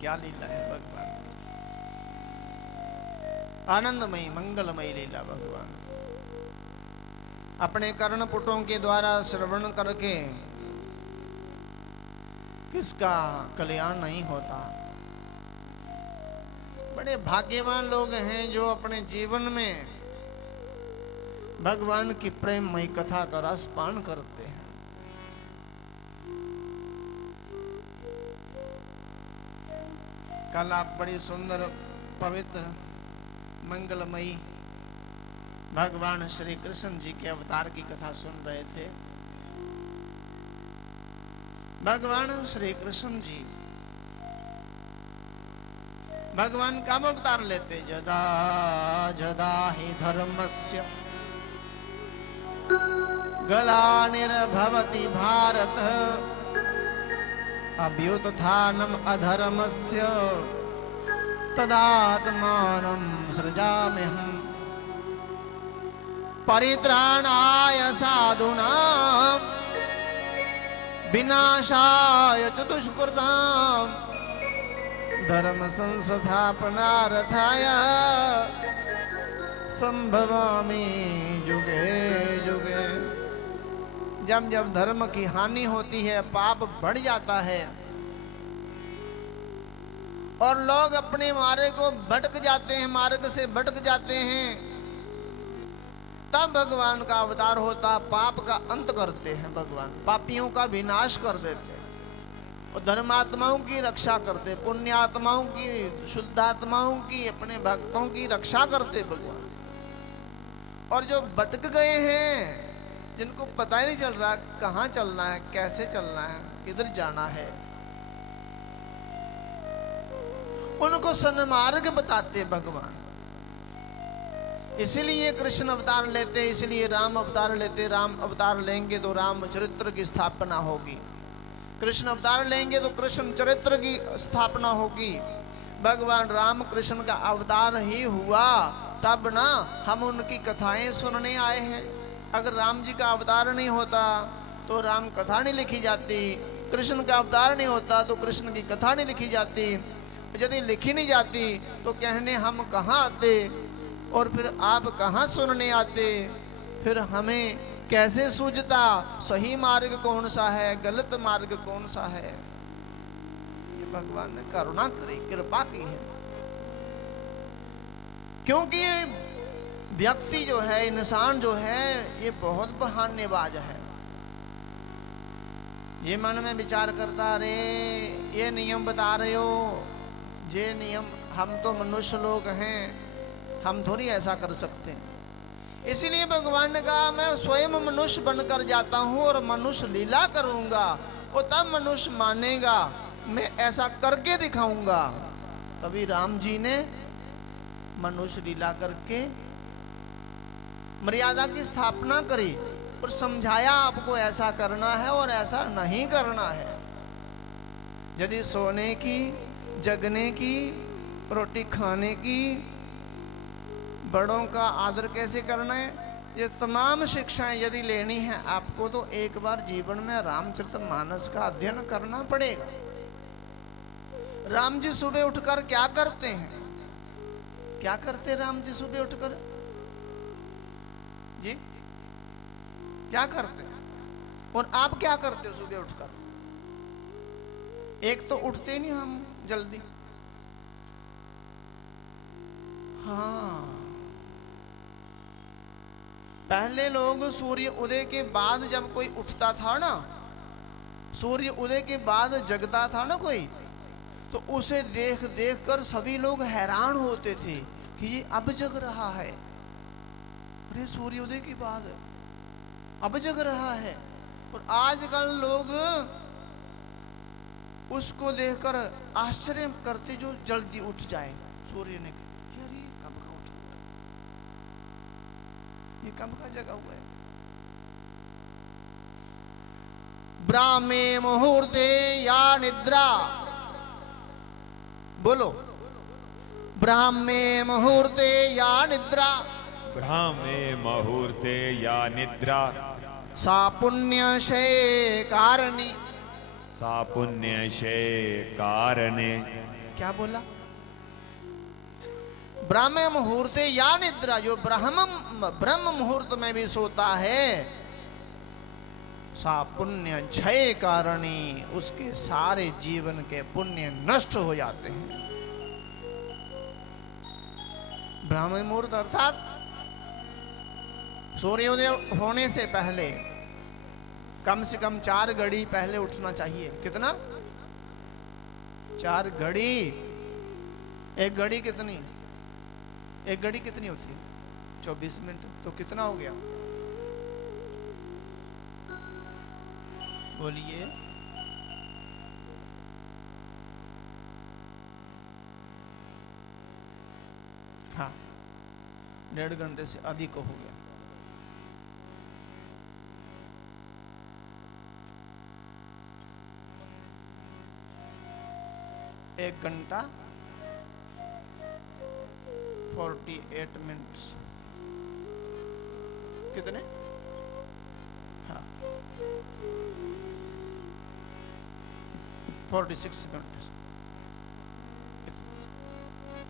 क्या लीला है भगवान, आनंदमयी मंगलमयी लीला भगवान। अपने कर्णपुटों के द्वारा श्रवण करके किसका कल्याण नहीं होता। बड़े भाग्यवान लोग हैं जो अपने जीवन में भगवान की प्रेममयी कथा का रस पान करते हैं। कल आप बड़ी सुंदर पवित्र मंगलमयी भगवान श्री कृष्ण जी के अवतार की कथा सुन रहे थे। भगवान श्री कृष्ण जी भगवान का अवतार लेते, जदा जदा ही धर्मस्य ग्लानिर्भवति भारत अभ्युत्थानम् अधर्मस्य तदात्मानं सृजाम्यहम् परित्राणाय साधूनां विनाशाय च दुष्कृतां धर्म संस्थापनार्थाय संभवामि जुगे जुगे। जब जब धर्म की हानि होती है, पाप बढ़ जाता है और लोग अपने मार्ग को भटक जाते हैं, मार्ग से भटक जाते हैं, तब भगवान का अवतार होता, पाप का अंत करते हैं भगवान, पापियों का विनाश कर देते हैं और धर्मात्माओं की रक्षा करते, पुण्यात्माओं की, शुद्धात्माओं की, अपने भक्तों की रक्षा करते भगवान। और जो भटक गए हैं, जिनको पता ही नहीं चल रहा कहाँ चलना है, कैसे चलना है, किधर जाना है, उनको सन्मार्ग बताते भगवान। इसीलिए कृष्ण अवतार लेते, इसलिए राम अवतार लेते। राम अवतार लेंगे तो राम चरित्र की स्थापना होगी, कृष्ण अवतार लेंगे तो कृष्ण चरित्र की स्थापना होगी। भगवान राम कृष्ण का अवतार ही हुआ तब ना हम उनकी कथाएं सुनने आए हैं। अगर राम जी का अवतार नहीं होता तो राम कथा नहीं लिखी जाती, कृष्ण का अवतार नहीं होता तो कृष्ण की कथा नहीं लिखी जाती। यदि लिखी नहीं जाती तो कहने हम कहाँ आते और फिर आप कहाँ सुनने आते, फिर हमें कैसे सूझता सही मार्ग कौन सा है, गलत मार्ग कौन सा है। ये भगवान ने करुणा करी, कृपा की है। क्योंकि व्यक्ति जो है, इंसान जो है, ये बहुत बहानेबाज है। ये मन में विचार करता, अरे ये नियम बता रहे हो, ये नियम, हम तो मनुष्य लोग हैं, हम थोड़ी ऐसा कर सकते हैं। इसीलिए भगवान ने कहा मैं स्वयं मनुष्य बनकर जाता हूं और मनुष्य लीला करूंगा, और तब मनुष्य मानेगा, मैं ऐसा करके दिखाऊंगा। तभी राम जी ने मनुष्य लीला करके मर्यादा की स्थापना करी और समझाया आपको ऐसा करना है और ऐसा नहीं करना है। यदि सोने की, जगने की, रोटी खाने की, बड़ों का आदर कैसे करना है, ये तमाम शिक्षाएं यदि लेनी है आपको तो एक बार जीवन में रामचरितमानस का अध्ययन करना पड़ेगा। राम जी सुबह उठकर क्या करते हैं, क्या करते राम जी सुबह उठकर जी, क्या करते हैं और आप क्या करते हो सुबह उठकर? एक तो उठते नहीं हम जल्दी, हाँ, पहले लोग सूर्य उदय के बाद जब कोई उठता था ना, सूर्य उदय के बाद जगता था ना कोई, तो उसे देख देख कर सभी लोग हैरान होते थे कि ये अब जग रहा है, अरे सूर्योदय के बाद अब जग रहा है। और आजकल लोग उसको देखकर आश्चर्य करते जो जल्दी उठ जाए सूर्य ने, अरे कब का उठ, ये कब का जगा हुआ है। ब्राह्मे मुहूर्ते या निद्रा, बोलो, ब्राह्मे मुहूर्ते या निद्रा, ब्राह्मे मुहूर्ते या निद्रा, सा पुण्यक्षय कारिणी, सा पुण्य क्षय कारणे। क्या बोला? ब्रह्म मुहूर्ते या निद्रा, जो ब्रह्म मुहूर्त में भी सोता है, सा पुण्य क्षय कारणी, उसके सारे जीवन के पुण्य नष्ट हो जाते हैं। ब्राह्मण मुहूर्त अर्थात सूर्योदय होने से पहले कम से कम 4 घड़ी पहले उठना चाहिए। कितना? 4 घड़ी। एक घड़ी कितनी? एक घड़ी कितनी होती है? 24 मिनट। तो कितना हो गया? बोलिए। हाँ, 1.5 घंटे से अधिक हो गया। एक घंटा 48 मिनट्स। कितने? हाँ, 46 मिनट्स,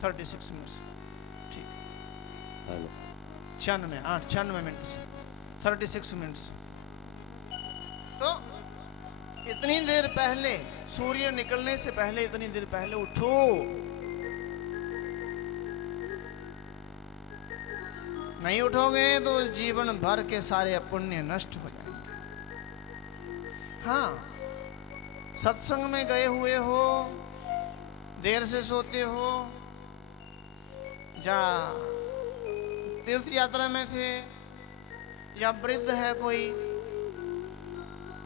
36 मिनट्स। ठीक, 96 मिनट्स, 36 मिनट्स। तो इतनी देर पहले, सूर्य निकलने से पहले इतनी देर पहले उठो। नहीं उठोगे तो जीवन भर के सारे पुण्य नष्ट हो जाएंगे। हाँ, सत्संग में गए हुए हो, देर से सोते हो, या तीर्थ यात्रा में थे, या वृद्ध है कोई,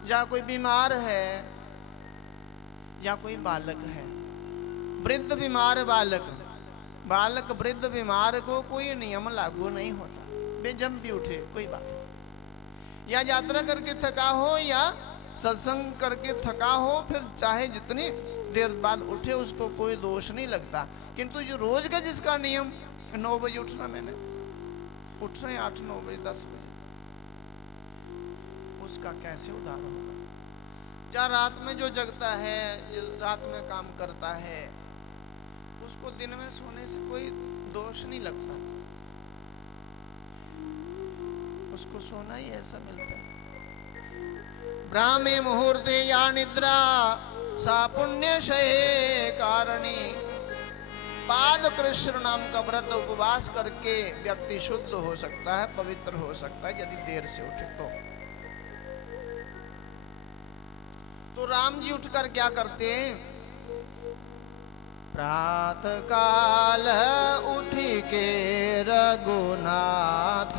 या कोई बीमार है, या कोई बालक है। वृद्ध बीमार बालक वृद्ध बीमार को कोई नियम लागू नहीं होता, बेजम भी उठे कोई बात नहीं। या यात्रा करके थका हो या सत्संग करके थका हो, फिर चाहे जितनी देर बाद उठे उसको कोई दोष नहीं लगता। किंतु जो रोज का जिसका नियम 9 बजे उठना, मैंने उठ रहे 8-9 बजे 10 बजे, उसका कैसे उद्धार होगा? या रात में जो जगता है, रात में काम करता है, उसको दिन में सोने से कोई दोष नहीं लगता, उसको सोना ही ऐसा मिलता है। ब्राह्मे मुहूर्ते या निद्रा, सा पुण्य क्षय कारणी। पाद कृष्ण नाम का व्रत उपवास करके व्यक्ति शुद्ध हो सकता है, पवित्र हो सकता है, यदि देर से उठे तो राम जी उठकर क्या करते हैं? प्रातः काल उठ के रघुनाथ,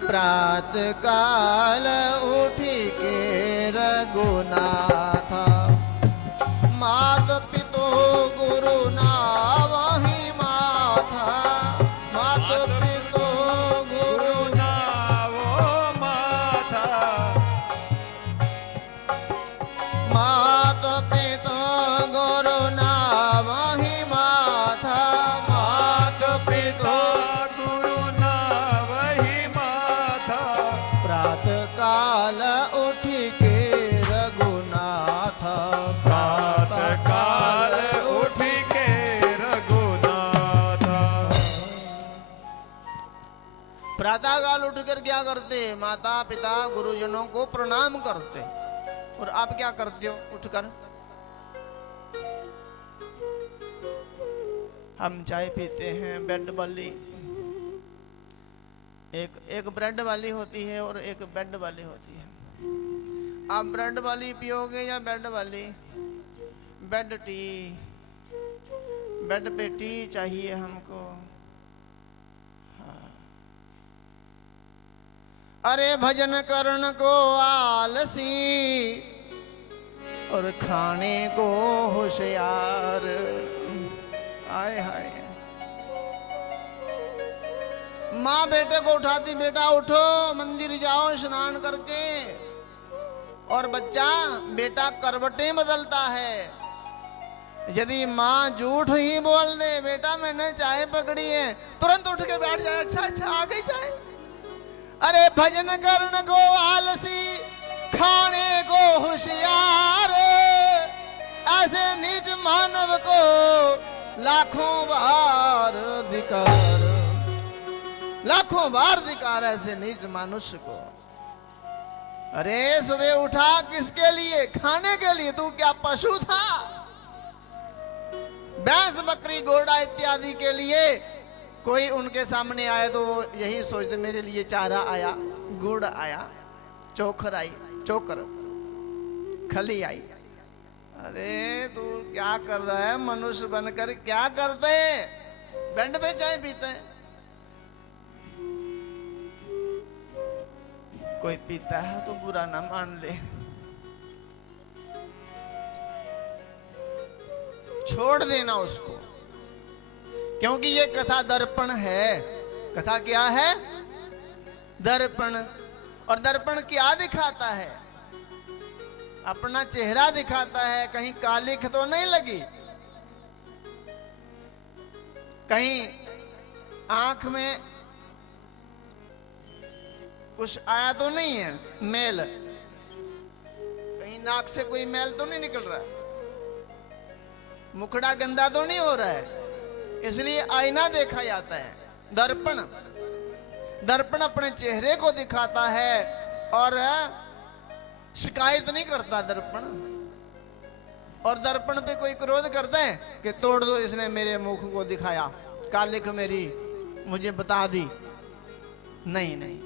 प्रातः काल उठ के रघुनाथ, मात पितो गुरु नावहि माथा, मात पितो गुरु नावो माथा, मात पितो गुरु नावहि माथा, मात पितो गुरु नावहि माथा। प्रातः काल उठ के रघुनाथ, प्रातः काल उठ के रघुनाथ। प्रातः काल उठकर क्या करते? माता पिता गुरुजनों को प्रणाम करते। और आप क्या करते हो उठकर? हम चाय पीते हैं बेड वाली, एक ब्रेड वाली होती है और एक बेड वाली होती है। आप ब्रेड वाली पियोगे या बेड वाली? बेड टी, बेड पे टी चाहिए हमको। हाँ। अरे भजन करने को आलसी और खाने को होशियार। आए हाय, माँ बेटे को उठाती, बेटा उठो मंदिर जाओ स्नान करके, और बच्चा बेटा करवटें बदलता है। यदि माँ झूठ ही बोल दे, बेटा मैंने चाय पकड़ी है, तुरंत उठ के बैठ जाए, अच्छा अच्छा आ गई चाय। अरे भजन करने को आलसी, खाने को होशियार, ऐसे निज मानव को लाखों बार धिकार, लाखों बार धिकार ऐसे निज मनुष्य को। अरे सुबह उठा किसके लिए? खाने के लिए। तू क्या पशु था? भैंस बकरी घोड़ा इत्यादि के लिए कोई उनके सामने आए तो वो यही सोचते मेरे लिए चारा आया, गुड़ आया, चोकर आई, चोकर खली आई। अरे तू क्या कर रहा है? मनुष्य बनकर क्या करते हैं? बेंड पे चाय पीते हैं। कोई पीता है तो बुरा ना मान ले, छोड़ देना उसको, क्योंकि ये कथा दर्पण है। कथा क्या है? दर्पण। और दर्पण क्या दिखाता है? अपना चेहरा दिखाता है। कहीं कालिख तो नहीं लगी, कहीं आंख में कुछ आया तो नहीं है मैल, कहीं नाक से कोई मैल तो नहीं निकल रहा है, मुखड़ा गंदा तो नहीं हो रहा है। इसलिए आईना देखा जाता है। दर्पण, दर्पण अपने चेहरे को दिखाता है और शिकायत नहीं करता दर्पण। और दर्पण पे कोई क्रोध करता है कि तोड़ दो, इसने मेरे मुख को दिखाया, कालिख मेरी मुझे बता दी। नहीं नहीं,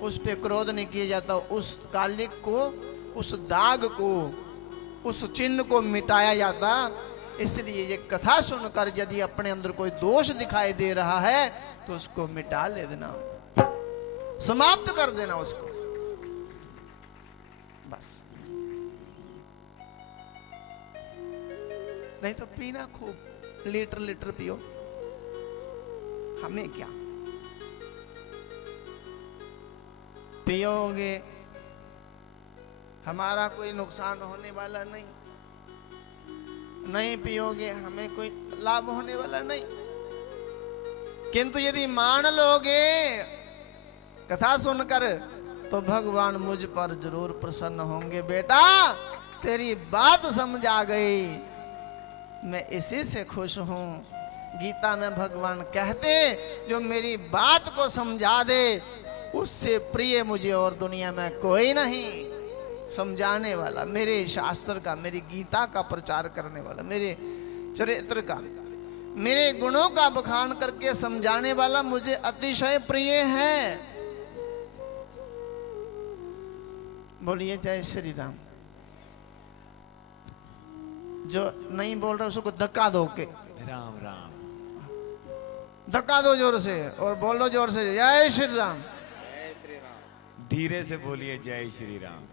उस पे क्रोध नहीं किया जाता। उस कालिख को, उस दाग को, उस चिन्ह को मिटाया जाता। इसलिए ये कथा सुनकर यदि अपने अंदर कोई दोष दिखाई दे रहा है तो उसको मिटा ले देना, समाप्त कर देना उसको, बस। नहीं तो पीना खूब, लीटर लीटर पियो, हमें क्या। पियोगे हमारा कोई नुकसान होने वाला नहीं, नहीं पियोगे हमें कोई लाभ होने वाला नहीं। किंतु यदि मान लोगे कथा सुनकर तो भगवान मुझ पर जरूर प्रसन्न होंगे। बेटा तेरी बात समझ आ गई, मैं इसी से खुश हूं। गीता में भगवान कहते जो मेरी बात को समझा दे उससे प्रिय मुझे और दुनिया में कोई नहीं। समझाने वाला, मेरे शास्त्र का, मेरी गीता का प्रचार करने वाला, मेरे चरित्र का, मेरे गुणों का बखान करके समझाने वाला मुझे अतिशय प्रिय है। बोलिए जय श्री राम। जो नहीं बोल रहा उसको धक्का दो के राम राम, धक्का दो जोर से और बोलो जोर से जय श्री राम। धीरे से बोलिए जय श्री राम।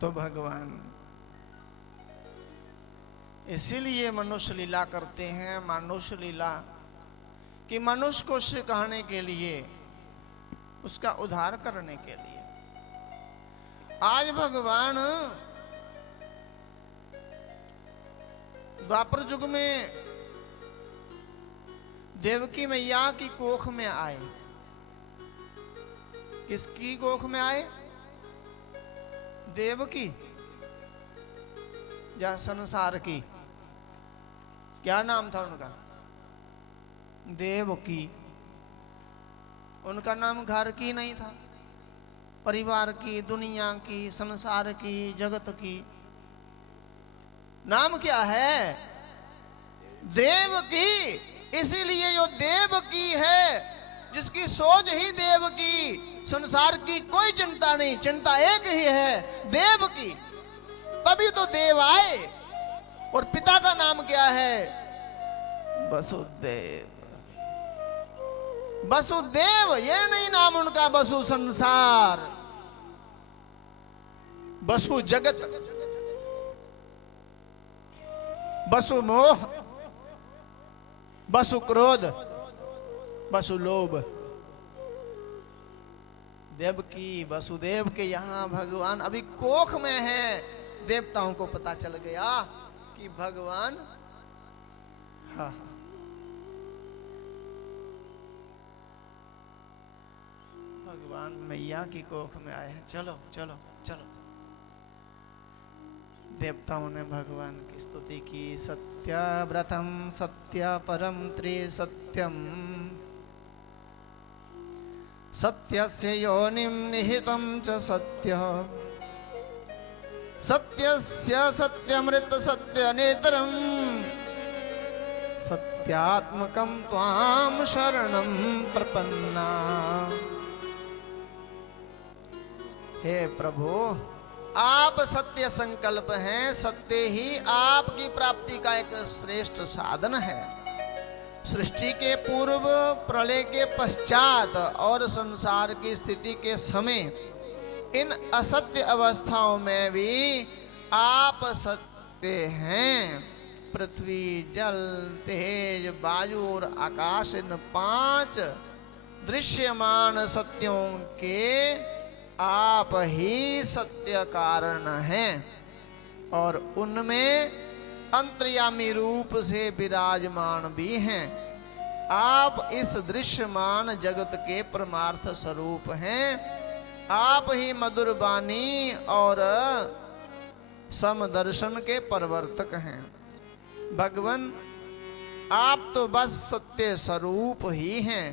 तो भगवान इसीलिए मनुष्य लीला करते हैं। मनुष्य लीला कि मनुष्य को सिखाने के लिए, उसका उद्धार करने के लिए। आज भगवान द्वापर युग में देवकी मैया की कोख में आए। किसकी कोख में आए? देवकी या संसार की? क्या नाम था उनका? देवकी। उनका नाम घर की नहीं था, परिवार की, दुनिया की, संसार की, जगत की। नाम क्या है? देवकी। इसीलिए जो देवकी है, जिसकी सोच ही देव की, संसार की कोई चिंता नहीं, चिंता एक ही है, देव की। तभी तो देव आए। और पिता का नाम क्या है? वसुदेव। वसुदेव, ये नहीं नाम उनका वसु संसार, वसु जगत, वसु मोह, वसु क्रोध, वसु लोभ। देवकी वसुदेव के यहाँ भगवान अभी कोख में है। देवताओं को पता चल गया कि भगवान भगवान मैया की कोख में आए हैं, चलो चलो चलो। देवताओं ने भगवान की स्तुति की। सत्यव्रतम सत्य परम त्रिसत्यम सत्यस्य योनिं निहितं च सत्य सत्यस्य सत्यमृत सत्यनेत्रं सत्यात्मकं त्वां शरणं प्रपन्ना। हे प्रभु, आप सत्य संकल्प हैं। सत्य ही आपकी प्राप्ति का एक श्रेष्ठ साधन है। सृष्टि के पूर्व, प्रलय के पश्चात और संसार की स्थिति के समय, इन असत्य अवस्थाओं में भी आप सत्य हैं। पृथ्वी, जल, तेज, वायु और आकाश, इन 5 दृश्यमान सत्यों के आप ही सत्य कारण हैं और उनमें अंतर्यामी रूप से विराजमान भी हैं। आप इस दृश्यमान जगत के परमार्थ स्वरूप हैं। आप ही मधुर वाणी और समदर्शन के प्रवर्तक हैं। भगवान, आप तो बस सत्य स्वरूप ही हैं।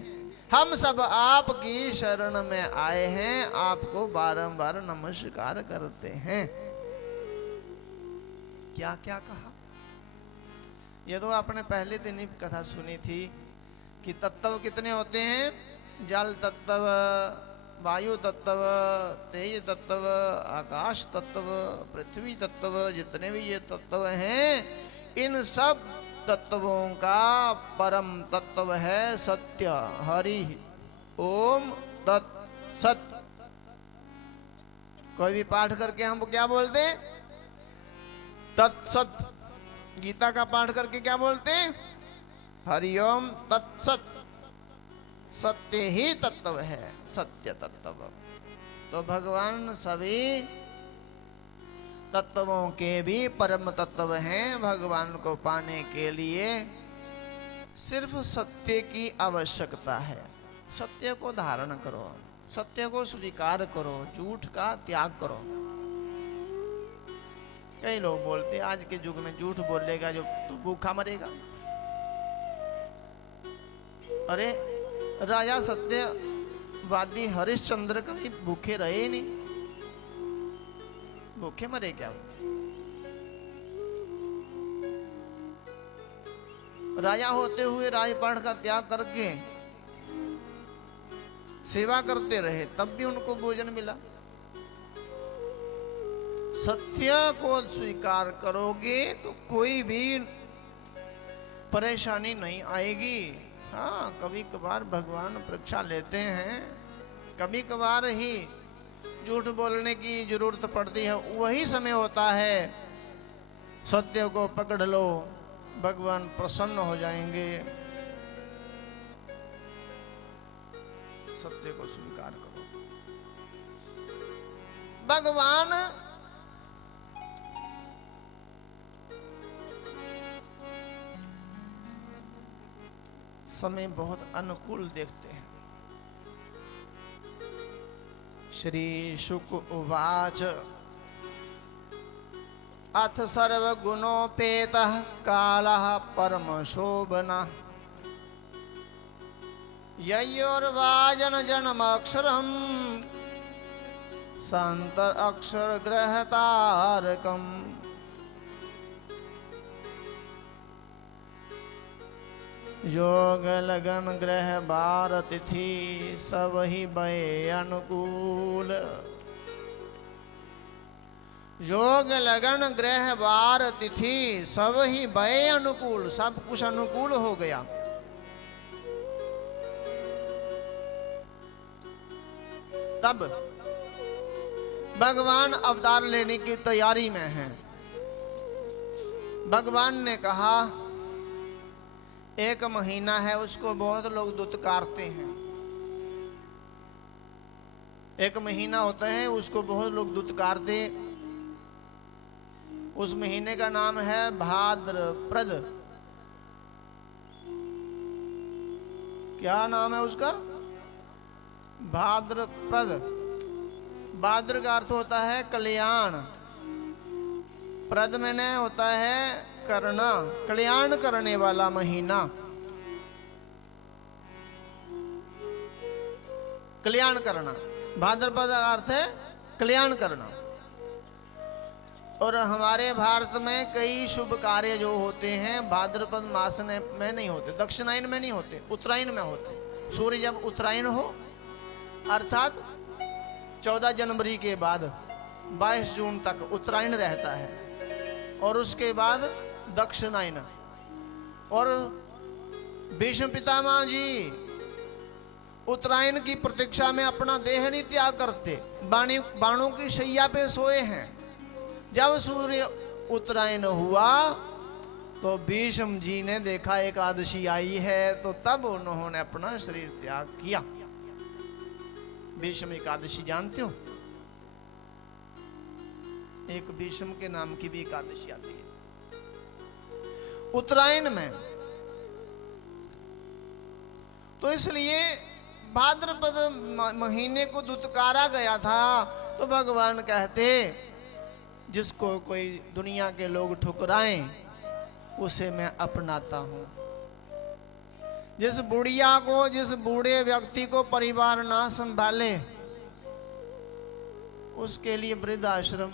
हम सब आपकी शरण में आए हैं, आपको बारंबार नमस्कार करते हैं। क्या क्या कहा? ये तो आपने पहले दिन ही कथा सुनी थी कि तत्व कितने होते हैं? जल तत्व, वायु तत्व, तेज तत्व, आकाश तत्व, पृथ्वी तत्व, जितने भी ये तत्व हैं, इन सब तत्वों का परम तत्व है सत्य। हरि ओम तत् सत। कोई भी पाठ करके हम क्या बोलते हैं? तत्सत। गीता का पाठ करके क्या बोलते हैं? हरिओम तत्सत। सत्य ही तत्व है, सत्य तत्व। तो भगवान सभी तत्वों के भी परम तत्व हैं। भगवान को पाने के लिए सिर्फ सत्य की आवश्यकता है। सत्य को धारण करो, सत्य को स्वीकार करो, झूठ का त्याग करो। कई लोग बोलते हैं आज के युग में झूठ बोलेगा जो तो भूखा मरेगा। अरे राजा सत्यवादी हरिश्चंद्र कभी भूखे रहे ही नहीं, भूखे मरे क्या? राजा होते हुए राजपाट का त्याग करके सेवा करते रहे, तब भी उनको भोजन मिला। सत्य को स्वीकार करोगे तो कोई भी परेशानी नहीं आएगी। हाँ, कभी कभार भगवान परीक्षा लेते हैं, कभी कभार ही झूठ बोलने की जरूरत पड़ती है। वही समय होता है सत्य को पकड़ लो, भगवान प्रसन्न हो जाएंगे। सत्य को स्वीकार करो। भगवान समय बहुत अनुकूल देखते हैं। श्री शुक उवाच अथ सर्वगुणोपेतः कालः परमशोभनः ययोर्वाजन जन्मक्षरम् सान्तर अक्षर ग्रहतारकम् योग लगन ग्रह बार तिथि सब ही भय अनुकूल। योग लगन ग्रह बार तिथि सब ही भय अनुकूल। सब कुछ अनुकूल हो गया। तब भगवान अवतार लेने की तैयारी में हैं। भगवान ने कहा 1 महीना है, उसको बहुत लोग दुत्कारते हैं। 1 महीना होता है, उसको बहुत लोग दुत्कारते। उस महीने का नाम है भाद्रपद। क्या नाम है उसका? भाद्रपद, भाद्र का अर्थ होता है कल्याण, प्रद मैंने होता है करना, कल्याण करने वाला महीना, कल्याण करना। भाद्रपद का अर्थ है कल्याण करना। और हमारे भारत में कई शुभ कार्य जो होते हैं भाद्रपद मास में नहीं होते, दक्षिणायन में नहीं होते, उत्तरायण में होते। सूर्य जब उत्तरायण हो अर्थात 14 जनवरी के बाद 22 जून तक उत्तरायण रहता है और उसके बाद दक्षिणायन। और भीष्म पितामह जी उत्तरायण की प्रतीक्षा में अपना देह नहीं त्याग करते, बाणों की शैया पे सोए हैं। जब सूर्य उत्तरायण हुआ तो भीष्म जी ने देखा एकादशी आई है, तो तब उन्होंने अपना शरीर त्याग किया। भीष्म एकादशी जानते हो? एक भीष्म के नाम की भी एकादशी आती है उत्तरायण में। तो इसलिए भाद्रपद महीने को दुत्कारा गया था। तो भगवान कहते जिसको कोई दुनिया के लोग ठुकराएं उसे मैं अपनाता हूं। जिस बुढ़िया को, जिस बूढ़े व्यक्ति को परिवार ना संभाले उसके लिए वृद्धाश्रम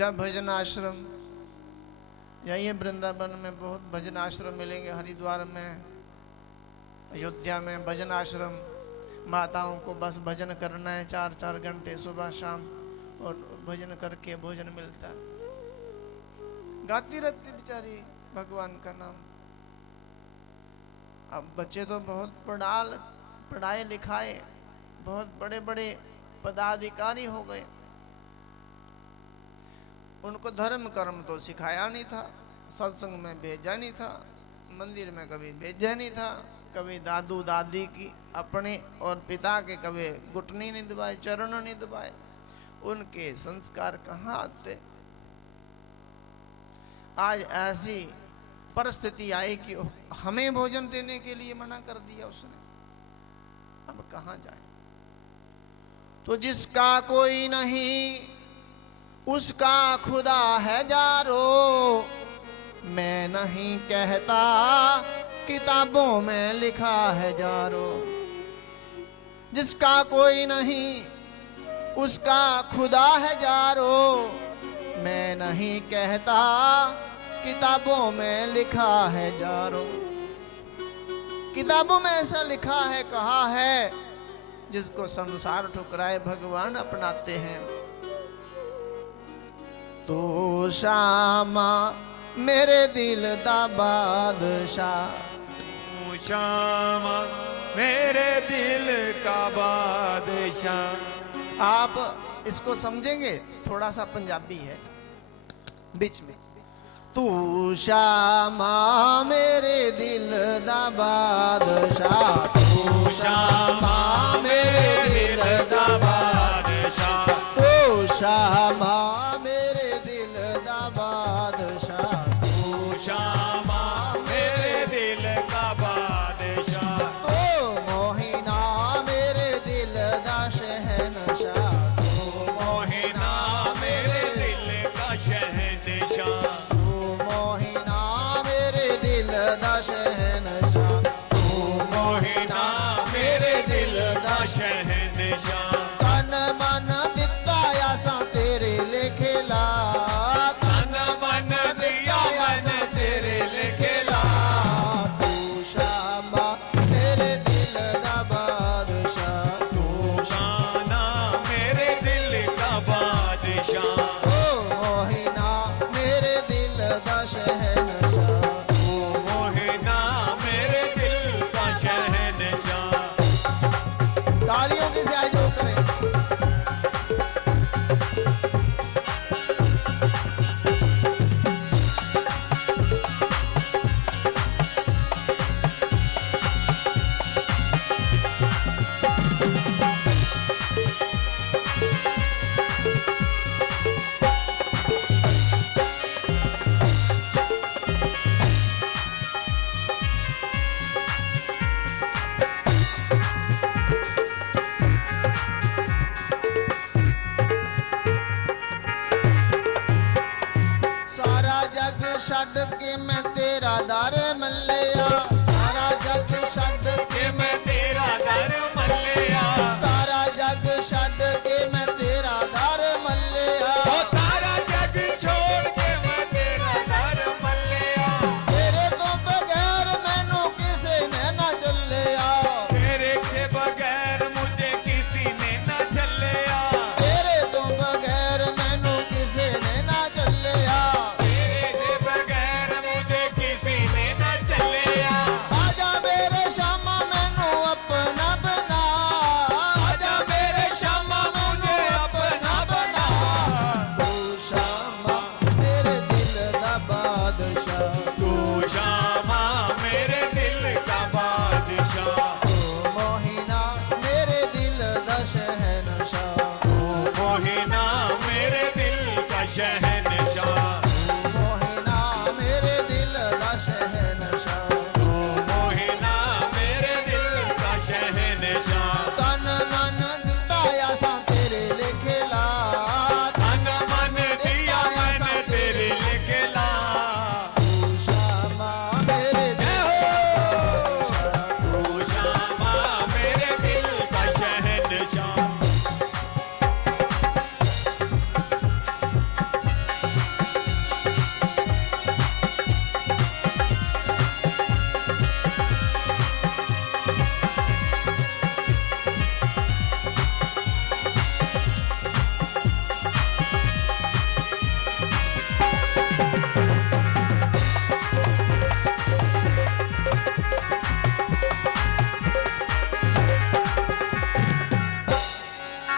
या भजन आश्रम, या ये वृंदावन में बहुत भजन आश्रम मिलेंगे, हरिद्वार में, अयोध्या में भजन आश्रम। माताओं को बस भजन करना है 4-4 घंटे सुबह शाम, और भजन करके भोजन मिलता है। गाती रहती बेचारी भगवान का नाम। अब बच्चे तो बहुत पढ़ाए लिखाए, बहुत बड़े बड़े पदाधिकारी हो गए, उनको धर्म कर्म तो सिखाया नहीं था, सत्संग में भेजा नहीं था, मंदिर में कभी भेजा नहीं था, कभी दादू दादी की अपने और पिता के कभी घुटनी नहीं दबाए, चरण नहीं दबाए, उनके संस्कार कहाँ आते। आज ऐसी परिस्थिति आई कि हमें भोजन देने के लिए मना कर दिया उसने, अब कहाँ जाए। तो जिसका कोई नहीं उसका खुदा है जारो, मैं नहीं कहता किताबों में लिखा है जारो। जिसका कोई नहीं उसका खुदा है जारो, मैं नहीं कहता किताबों में लिखा है जारो। किताबों में ऐसा लिखा है, कहा है, जिसको संसार ठुकराए भगवान अपनाते हैं। तो श्यामा मेरे दिल दा बादशाह, तू श्यामा मेरे दिल का बादशाह। आप इसको समझेंगे, थोड़ा सा पंजाबी है बीच में। तू श्यामा मेरे दिल दा बादशाह, तू श्यामा मेरे दिल दा बादशाह, तू श्यामा मेरे दिल दा बादशाह, तू श्यामा मेरे दिल का बादशाह। तो मोहिना मेरे दिल दा शहनशाह, तू मोहिना मेरे दिल का शहनशाह। तू मोहिना मेरे दिल दा शहनशाह, तू मोहिना मेरे दिल का शहनशाह। तन मन दिता आसा तेरे लेखे ला, तन मन दिया मन तेरे लिखे ला। तू श्यामा मेरे दिल दा बादशाह, तू शाना मेरे दिल का बादशाह। ओ मोहिना मेरे दिल दा शहनशाह। तू मोहिना मेरे दिल का शहनशाह। तालियों की सहयोग करें। छड़ के मैं तेरा दर मल्लिया, सारा जग छड़ के मैं तेरा दर मल्लिया, सारा जग छड़ के मैं तेरा दर मल्लिया, ओ सारा जग छोड़ के मैं तेरा दर मल्लिया, तेरे तो बगैर मैनू किसे ने ना चलिया, तेरे से बगैर मुझे किसी ने न झल्लिया, तेरे तो बगैर मैनू किसे ने ना चलिया, तेरे से बगैर मुझे किसी ने न झल्लिया, आजा मेरे शामा मैनू अपना बना, आजा मेरे शामा मुझे अपना बना, तू शामा मेरे दिल दा बादशाह, तू शामा मेरे दिल का बादशाह, तू मोहिना मेरे दिल दा शहनशाह, तू मोहिना मेरे दिल का शहनशाह, मोहिना मेरे दिल दा शहनशाह, तू मोहिना मेरे दिल का शहनशाह, तन मन दिता आसा तेरे लिखे ला, तन मन दिया मैंने तेरे लिखला, तू शामा मेरे दिल तू शामा मेरे दिल का शहनशाह,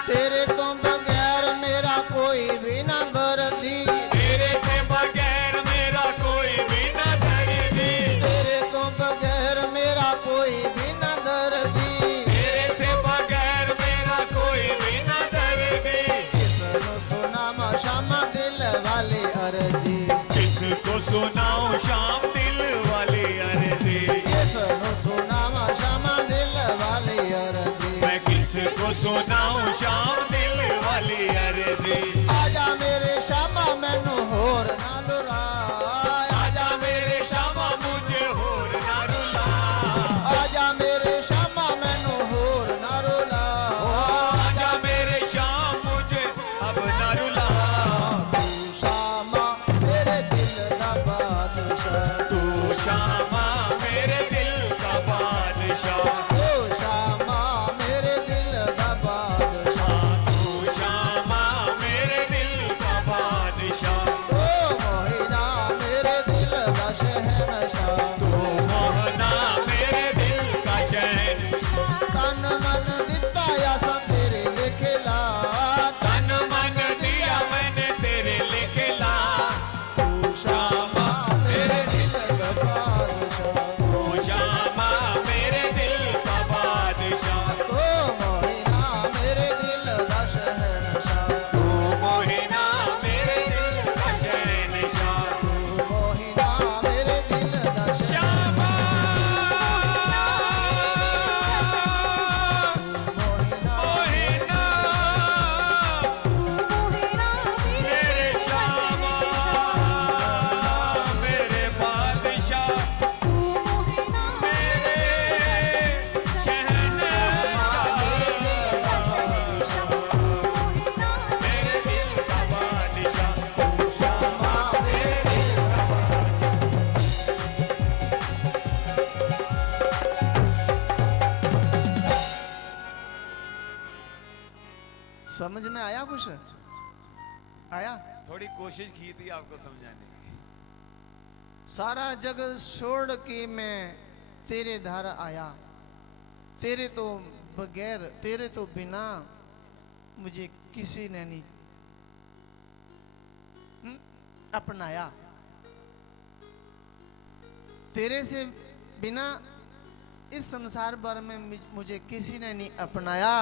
तेरे तो बगैर मेरा कोई भी ना दर्दी, तेरे से बगैर मेरा कोई भी न दर्दी, तेरे तो बगैर मेरा कोई भी ना दर्दी, तेरे से बगैर मेरा कोई भी न दर्दी, किसनु सुना मा शामा दिल वाली अर्जी, किसको सुनाऊं शाम दिल वाली अर्जी, किसनु सुना मा शामा दिल वाली अर्जी, मैं किसको सुनाऊं शाम दिल वाली अर्जी, आजा मेरे शामा मैनू होर ना लुरा, आजा मेरे शामा मुझे होर ना रुला, आजा मेरे शामा मैनू होर ना रुला, आजा मेरे शाम मुझे अब ना रुला, तू शामा मेरे दिल दा बादशाह, तू शामा मेरे दिल का बादशाह, तू शामा मेरे दिल दा बादशाह, तू शामा मेरे दिल का बादशाह, तू मोहिना मेरे दिल दा शहनशाह, तू मोहना मेरे दिल का शहनशाह, तन मन दिता आसा तेरे लिखला, तन मन दिया मैंने तेरे लिखला, तू शामा मेरे दिल दा बादशाह, तू शामा मेरे दिल का बादशाह, तू मोहिना मेरे दिल दा शहनशाह, तू मोहिना मेरे दिल का शहनशाह, तू मोहिना मेरे दिल दा शामा मोहिना मोहिना मेरे शामा मेरे बादशाह मेरे शहनशाह मेरे दिल का बादशाह शामा मेरे दिल का समझ में आया कुछ आया? थोड़ी कोशिश की थी आपको समझाने की। सारा जग छोड़ के मैं तेरे धार आया, तेरे तो बगैर तेरे तो बिना मुझे किसी ने नहीं अपनाया, तेरे से बिना इस संसार भर में मुझे किसी ने नहीं अपनाया,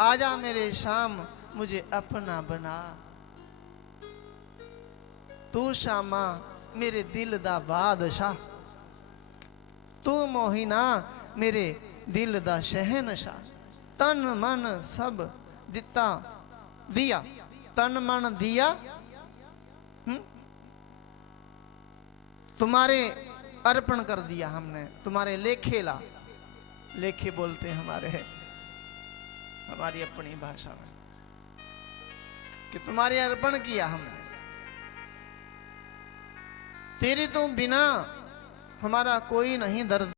आजा मेरे शाम मुझे अपना बना, तू शामा मेरे दिल दा बादशाह, तू मोहिना मेरे दिल दा शहनशाह, तन मन सब दिता दिया, तन मन दिया तुम्हारे अर्पण कर दिया हमने, तुम्हारे लेखे ला, लेखे बोलते हैं हमारी अपनी भाषा में, कि तुम्हारे अर्पण किया हमने। तेरे तो बिना हमारा कोई नहीं दर्द